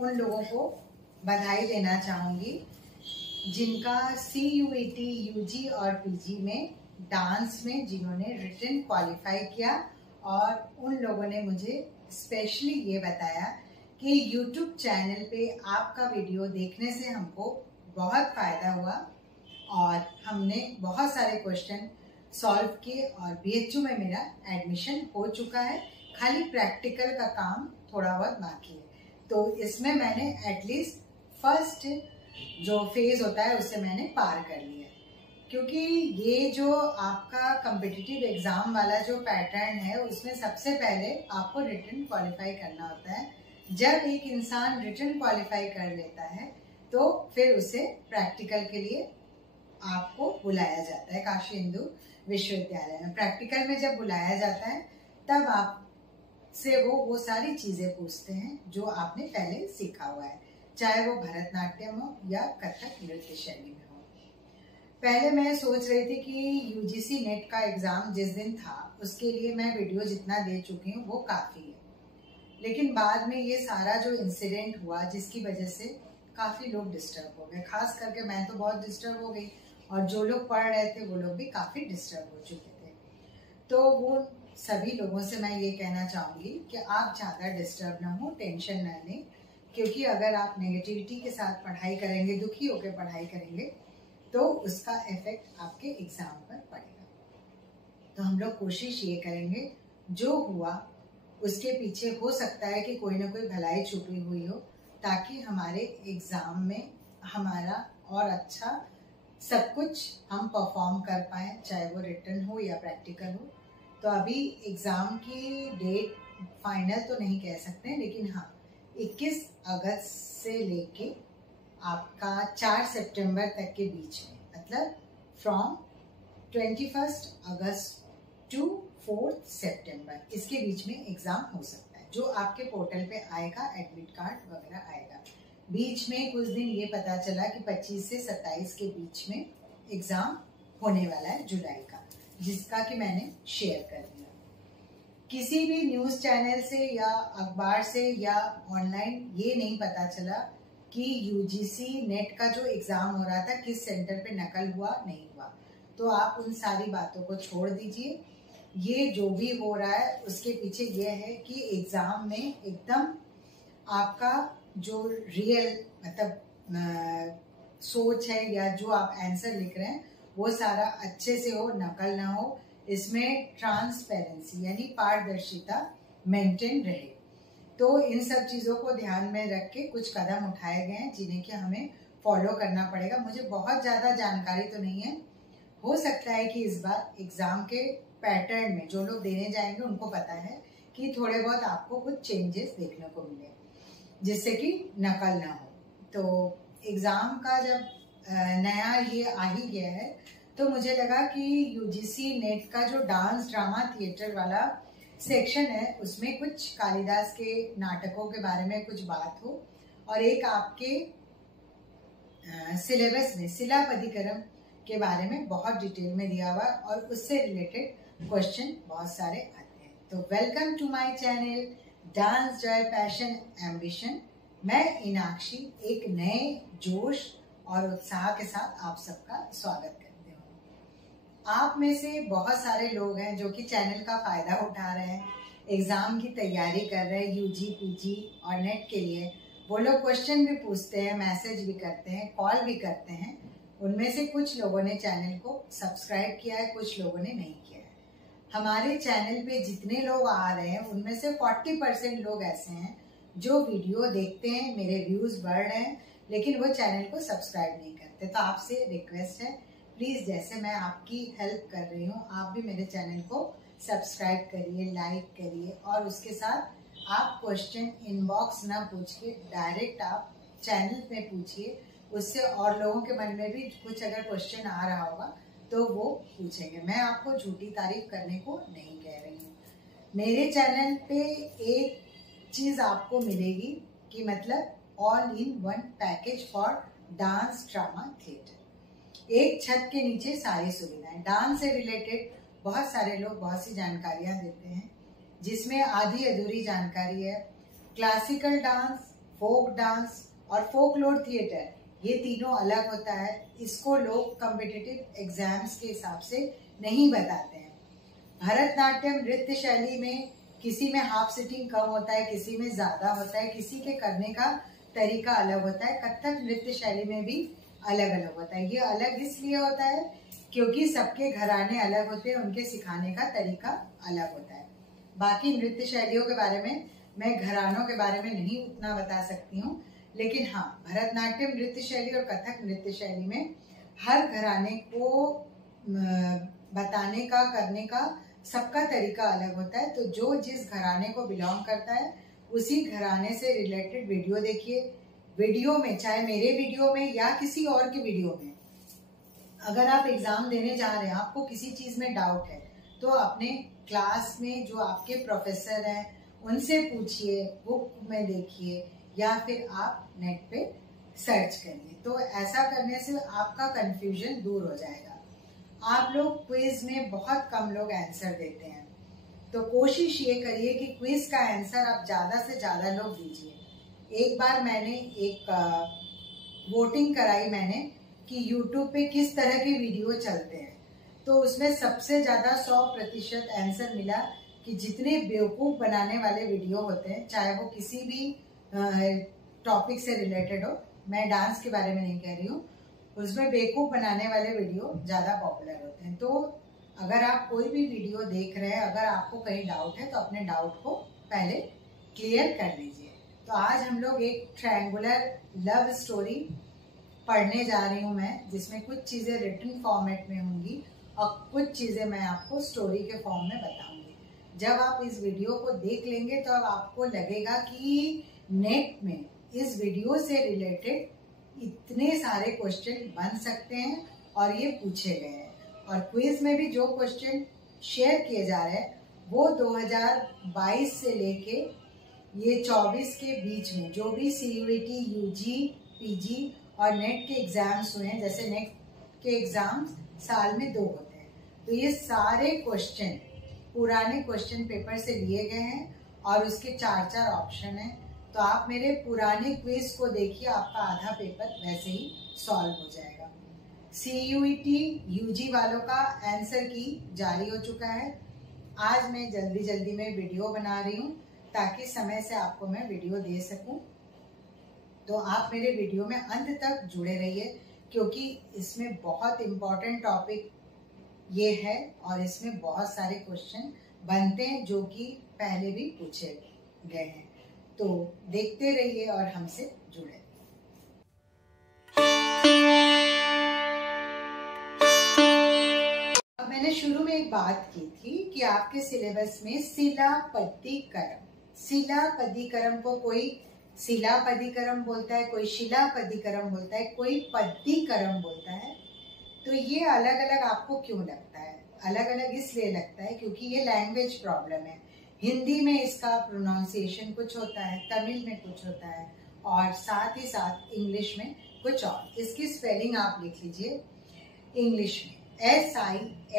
उन लोगों को बधाई देना चाहूँगी जिनका CUET UG और PG में डांस में जिन्होंने रिटन क्वालिफाई किया, और उन लोगों ने मुझे स्पेशली ये बताया कि YouTube चैनल पे आपका वीडियो देखने से हमको बहुत फ़ायदा हुआ और हमने बहुत सारे क्वेश्चन सॉल्व किए और BHU में मेरा एडमिशन हो चुका है। खाली प्रैक्टिकल का काम थोड़ा बहुत बाकी है, तो इसमें मैंने एटलीस्ट फर्स्ट जो फेज़ होता है उससे मैंने पार कर लिया। क्योंकि ये जो आपका कम्पिटिटिव एग्ज़ाम वाला जो पैटर्न है उसमें सबसे पहले आपको रिटन क्वालिफाई करना होता है। जब एक इंसान रिटन क्वालिफाई कर लेता है तो फिर उसे प्रैक्टिकल के लिए आपको बुलाया जाता है। काशी हिंदू विश्वविद्यालय में प्रैक्टिकल में जब बुलाया जाता है तब आपसे वो सारी चीज़ें पूछते हैं जो आपने पहले सीखा हुआ है, चाहे वो भरतनाट्यम हो या कथक नृत्य शैली में हो। पहले मैं सोच रही थी कि UGC नेट का एग्ज़ाम जिस दिन था उसके लिए मैं वीडियो जितना दे चुकी हूँ वो काफ़ी है, लेकिन बाद में ये सारा जो इंसिडेंट हुआ जिसकी वजह से काफ़ी लोग डिस्टर्ब हो गए। खास करके मैं तो बहुत डिस्टर्ब हो गई और जो लोग पढ़ रहे थे वो लोग भी काफ़ी डिस्टर्ब हो चुके थे। तो वो सभी लोगों से मैं ये कहना चाहूँगी कि आप ज़्यादा डिस्टर्ब ना हो, टेंशन ना लें, क्योंकि अगर आप नेगेटिविटी के साथ पढ़ाई करेंगे, दुखी होकर पढ़ाई करेंगे, तो उसका इफेक्ट आपके एग्ज़ाम पर पड़ेगा। तो हम लोग कोशिश ये करेंगे जो हुआ उसके पीछे हो सकता है कि कोई ना कोई भलाई छुपी हुई हो, ताकि हमारे एग्ज़ाम में हमारा और अच्छा सब कुछ हम परफॉर्म कर पाएँ, चाहे वो रिटन हो या प्रैक्टिकल हो। तो अभी एग्ज़ाम की डेट फाइनल तो नहीं कह सकते, लेकिन हाँ 21 अगस्त से लेके आपका 4 सितंबर तक के बीच में, मतलब फ्रॉम 21 अगस्त टू 4 सितंबर, इसके बीच में एग्ज़ाम हो सकता है। जो आपके पोर्टल पे आएगा, एडमिट कार्ड वगैरह आएगा। बीच में कुछ दिन ये पता चला कि 25 से 27 के बीच में एग्ज़ाम होने वाला है जुलाई का, जिसका कि मैंने शेयर कर दिया। किसी भी न्यूज़ चैनल से या अखबार से या ऑनलाइन ये नहीं पता चला कि UGC नेट का जो एग्ज़ाम हो रहा था किस सेंटर पे नकल हुआ नहीं हुआ। तो आप उन सारी बातों को छोड़ दीजिए। ये जो भी हो रहा है उसके पीछे ये है कि एग्ज़ाम में एकदम आपका जो रियल मतलब सोच है या जो आप आंसर लिख रहे हैं वो सारा अच्छे से हो, नकल ना हो। इसमें ट्रांसपेरेंसी यानी पारदर्शिता मेंटेन रहे। तो इन सब चीज़ों को ध्यान में रख के कुछ कदम उठाए गए हैं जिन्हें कि हमें फॉलो करना पड़ेगा। मुझे बहुत ज़्यादा जानकारी तो नहीं है, हो सकता है कि इस बार एग्ज़ाम के पैटर्न में जो लोग देने जाएंगे उनको पता है कि थोड़े बहुत आपको कुछ चेंजेस देखने को मिले जिससे कि नकल ना हो। तो एग्ज़ाम का जब नया ये आ ही गया है तो मुझे लगा कि UGC नेट का जो डांस ड्रामा थिएटर वाला सेक्शन है उसमें कुछ कालिदास के नाटकों के बारे में कुछ बात हो, और एक आपके सिलेबस में शिलापधिकरम के बारे में बहुत डिटेल में दिया हुआ और उससे रिलेटेड क्वेश्चन बहुत सारे आते हैं। तो welcome to my channel dance joy passion ambition. मैं इनाक्षी एक नए जोश और उत्साह के साथ आप सबका स्वागत करती हूँ। आप में से बहुत सारे लोग हैं जो कि चैनल का फ़ायदा उठा रहे हैं, एग्ज़ाम की तैयारी कर रहे हैं UG PG और नेट के लिए। वो लोग क्वेश्चन भी पूछते हैं, मैसेज भी करते हैं, कॉल भी करते हैं। उनमें से कुछ लोगों ने चैनल को सब्सक्राइब किया है, कुछ लोगों ने नहीं किया है। हमारे चैनल पे जितने लोग आ रहे हैं उनमें से 40% लोग ऐसे हैं जो वीडियो देखते हैं, मेरे व्यूज़ बढ़ रहे हैं, लेकिन वो चैनल को सब्सक्राइब नहीं करते। तो आपसे रिक्वेस्ट है, प्लीज़ जैसे मैं आपकी हेल्प कर रही हूँ आप भी मेरे चैनल को सब्सक्राइब करिए, लाइक करिए, और उसके साथ आप क्वेश्चन इनबॉक्स ना पूछ के डायरेक्ट आप चैनल में पूछिए। उससे और लोगों के मन में भी कुछ अगर क्वेश्चन आ रहा होगा तो वो पूछेंगे। मैं आपको झूठी तारीफ करने को नहीं कह रही हूँ। मेरे चैनल पे एक चीज़ आपको मिलेगी कि मतलब all in one package for dance drama theatre. एक छत के नीचे सारी सुविधाएं। डांस से रिलेटेड बहुत सारे लोग बहुत सी जानकारियाँ देते हैं जिसमें आधी अधूरी जानकारी है। क्लासिकल डांस, फोक डांस और फोकलोर थिएटर, ये तीनों अलग होता है। इसको लोग कॉम्पिटिटिव एग्जाम्स के हिसाब से नहीं बताते हैं। भरतनाट्यम नृत्य शैली में किसी में हाफ सिटिंग कम होता है, किसी में ज्यादा होता है, किसी के करने का तरीका अलग होता है। कथक नृत्य शैली में भी अलग अलग होता है। ये अलग इसलिए होता है क्योंकि सबके घराने अलग होते हैं, उनके सिखाने का तरीका अलग होता है। बाकी नृत्य शैलियों के बारे में मैं घरानों के बारे में नहीं उतना बता सकती हूँ, लेकिन हाँ, भरतनाट्यम नृत्य शैली और कथक नृत्य शैली में हर घराने को बताने का, करने का सबका तरीका अलग होता है। तो जो जिस घराने को बिलोंग करता है उसी घराने से रिलेटेड वीडियो देखिए। वीडियो में, चाहे मेरे वीडियो में या किसी और के वीडियो में, अगर आप एग्जाम देने जा रहे हैं, आपको किसी चीज में डाउट है, तो अपने क्लास में जो आपके प्रोफेसर हैं उनसे पूछिए, बुक में देखिए, या फिर आप नेट पे सर्च करिए। तो ऐसा करने से आपका कंफ्यूजन दूर हो जाएगा। आप लोग क्विज में बहुत कम लोग आंसर देते हैं, तो कोशिश ये करिए कि क्विज का आंसर आप ज्यादा से ज्यादा लोग दीजिए। एक बार मैंने एक वोटिंग कराई मैंने कि यूट्यूब पे किस तरह के वीडियो चलते हैं, तो उसमें सबसे ज्यादा 100% आंसर मिला कि जितने बेवकूफ बनाने वाले वीडियो होते हैं, चाहे वो किसी भी टॉपिक से रिलेटेड हो, मैं डांस के बारे में नहीं कह रही हूँ, उसमें बेवकूफ बनाने वाले वीडियो ज्यादा पॉपुलर होते हैं। तो अगर आप कोई भी वीडियो देख रहे हैं, अगर आपको कहीं डाउट है तो अपने डाउट को पहले क्लियर कर लीजिए। तो आज हम लोग एक ट्रायंगुलर लव स्टोरी पढ़ने जा रही हूँ मैं, जिसमें कुछ चीजें रिटन फॉर्मेट में होंगी और कुछ चीजें मैं आपको स्टोरी के फॉर्म में बताऊंगी। जब आप इस वीडियो को देख लेंगे तो अब आपको लगेगा कि नेट में इस वीडियो से रिलेटेड इतने सारे क्वेश्चन बन सकते हैं और ये पूछे गए हैं। और क्विज में भी जो क्वेश्चन शेयर किए जा रहे हैं वो 2022 से लेके ये 24 के बीच में जो भी CUET, UG, PG और नेट के एग्जाम्स हुए हैं, जैसे नेट के एग्जाम्स साल में 2 होते हैं, तो ये सारे क्वेश्चन पुराने क्वेश्चन पेपर से लिए गए हैं और उसके 4-4 ऑप्शन हैं। तो आप मेरे पुराने क्विज को देखिए, आपका आधा पेपर वैसे ही सॉल्व हो जाएगा। CUET, UG वालों का आंसर की जारी हो चुका है। आज मैं जल्दी जल्दी में वीडियो बना रही हूँ ताकि समय से आपको मैं वीडियो दे सकूं। तो आप मेरे वीडियो में अंत तक जुड़े रहिए, क्योंकि इसमें बहुत इम्पोर्टेंट टॉपिक ये है और इसमें बहुत सारे क्वेश्चन बनते हैं जो कि पहले भी पूछे गए हैं। तो देखते रहिए और हमसे जुड़े। अब मैंने शुरू में एक बात की थी कि आपके सिलेबस में शिलापद्यीकरम, शिलापद्यीकरम को कोई शिलापद्यीकरम बोलता है, कोई शिलापद्यीकरम बोलता है, कोई पद्यीकरम बोलता है। तो ये अलग अलग आपको क्यों लगता है? अलग अलग इसलिए लगता है क्योंकि ये लैंग्वेज प्रॉब्लम है। हिंदी में इसका प्रोनाउंसिएशन कुछ होता है, तमिल में कुछ होता है और साथ ही साथ इंग्लिश में कुछ और। इसकी स्पेलिंग आप लिख लीजिए इंग्लिश में SILAPPATHIKARAM।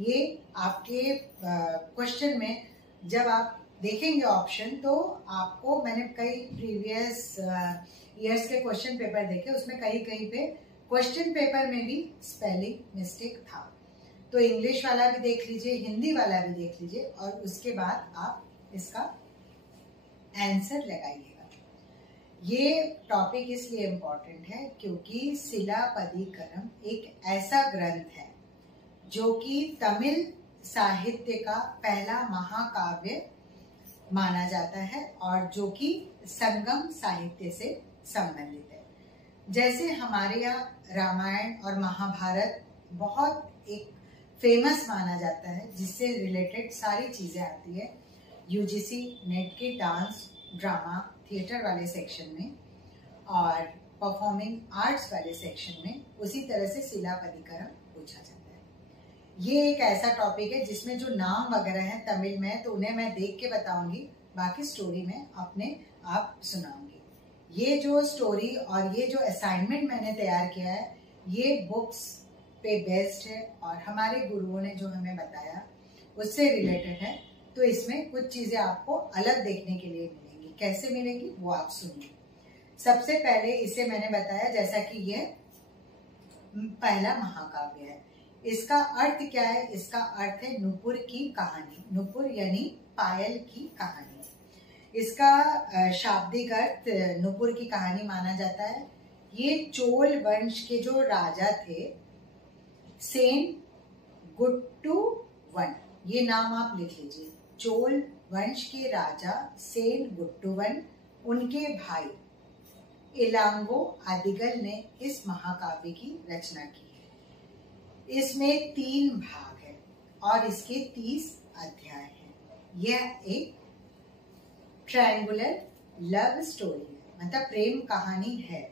ये आपके क्वेश्चन में जब आप देखेंगे ऑप्शन, तो आपको, मैंने कई प्रीवियस ईयर्स के क्वेश्चन पेपर देखे, उसमें कहीं कहीं पे क्वेश्चन पेपर में भी स्पेलिंग मिस्टेक था। तो इंग्लिश वाला भी देख लीजिए, हिंदी वाला भी देख लीजिए और उसके बाद आप इसका आंसर लगाइएगा। ये टॉपिक इसलिए इम्पोर्टेंट है क्योंकि शिलापद्यीकरम एक ऐसा ग्रंथ है जो कि तमिल साहित्य का पहला महाकाव्य माना जाता है और जो कि संगम साहित्य से संबंधित है। जैसे हमारे यहाँ रामायण और महाभारत बहुत एक फेमस माना जाता है, जिससे रिलेटेड सारी चीजें आती है UGC नेट के डांस, ड्रामा, थिएटर वाले सेक्शन में और परफॉर्मिंग आर्ट्स वाले सेक्शन में, उसी तरह से शिलापद्यीकरम पूछा जाता है। ये एक ऐसा टॉपिक है जिसमें जो नाम वगैरह हैं तमिल में, तो उन्हें मैं देख के बताऊंगी, बाकी स्टोरी में अपने आप सुनाऊंगी। ये जो स्टोरी और ये जो असाइनमेंट मैंने तैयार किया है, ये बुक्स पे बेस्ड है और हमारे गुरुओं ने जो हमें बताया उससे रिलेटेड है। तो इसमें कुछ चीजें आपको अलग देखने के लिए मिलेंगी। कैसे मिलेंगी वो आप सुनिए। सबसे पहले इसे मैंने बताया जैसा कि यह पहला महाकाव्य है। इसका अर्थ क्या है? इसका अर्थ है नुपुर की कहानी। नुपुर यानी पायल की कहानी। इसका शाब्दिक अर्थ नुपुर की कहानी माना जाता है। ये चोल वंश के जो राजा थे सेन गुट्टुवन, ये नाम आप लिख लीजिए। चोल वंश के राजा सेन गुट्टुवन, उनके भाई इलांगो आदिगल ने इस महाकाव्य की रचना की है। इसमें 3 भाग है और इसके 30 अध्याय हैं। यह एक ट्रायंगुलर लव स्टोरी है, मतलब प्रेम कहानी है।